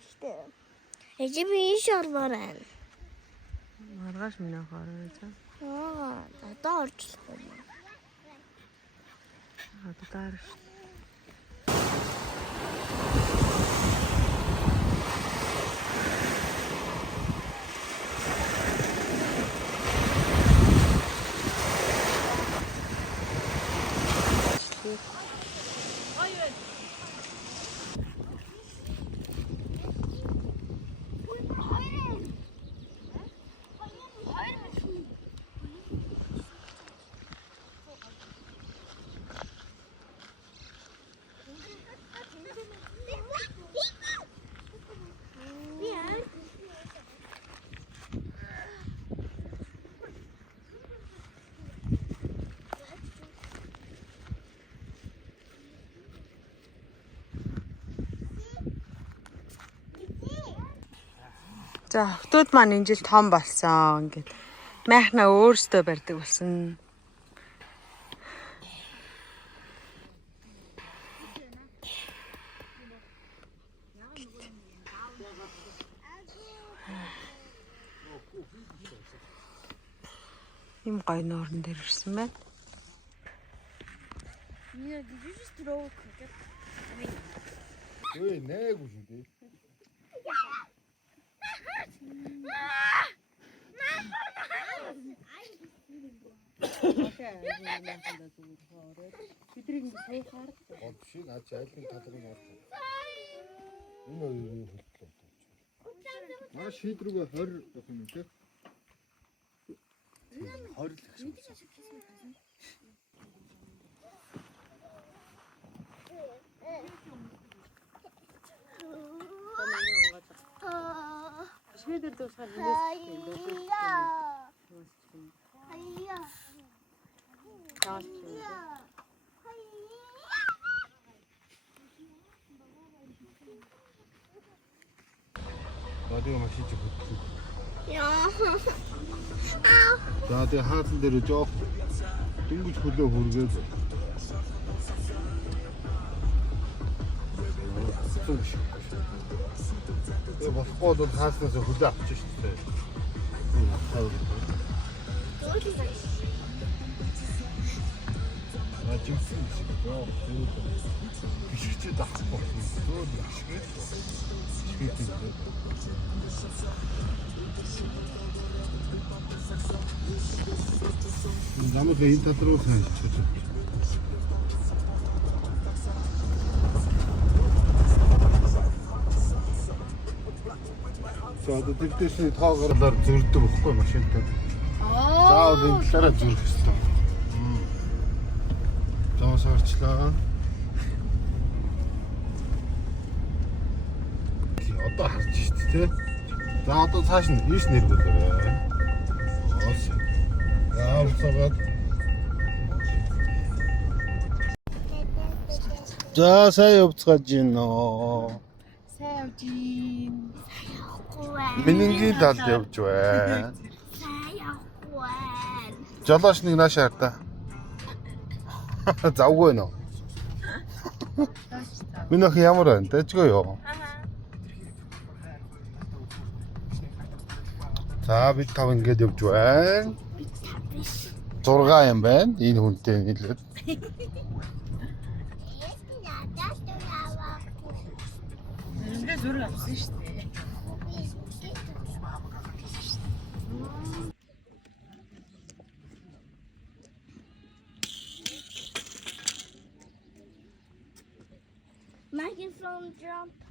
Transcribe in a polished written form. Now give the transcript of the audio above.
işte. Ece bir iş almaran. Margaş mı ne kararacağım? Da orçusu. Hadi tarış. За хотууд маань энэ жил том болсон. Ингээд майхнаа өөрсдөө барьдаг болсон. Им гой нуурн дээр ирсэн байна. Ой, нээгүй шүү дээ. Бидрийг суугаар. Шиг наач айлын талрыг орж. Энэ юу хэлтлээ. Маа шийдрүүгээ 20 болох юм тий. 20 л гэсэн. Шийдэр дуусах юм. Надад машин ч хөтлөө. Яа. За тэгээ хаалт дээр жоох дөнгөж хөлөө хүргээд. Тэгээ болохгүй бол хааснаас хөлөө авчих шүү дээ. Жимсэн шиг ёо бишгчээ дахгүй зөөр бишгээ намайг энэ тал руу хайлчих. За дэвтэшний тоогоор зөрдөг байхгүй машинтай. Заавал энэ талаараа зөрөх хэрэгтэй. Зоос орчлоо. Одоо харж шít те. За одоо цааш нь ийш нэрдэлээ. Оос. Яавцаад. За сайн явцгааж гинэ. Сайн явж гин. Минингийн талд явж байна. Жолооч нэг нааш харта. Завгүй нөө. Минь ах ямар байна? Дэжгүй юу? За бид тав ингэж явж байна. 6 юм байна. Энэ хүнтэй нийлээд. Эндээ зураг авсан шүү дээ. Microphone drop.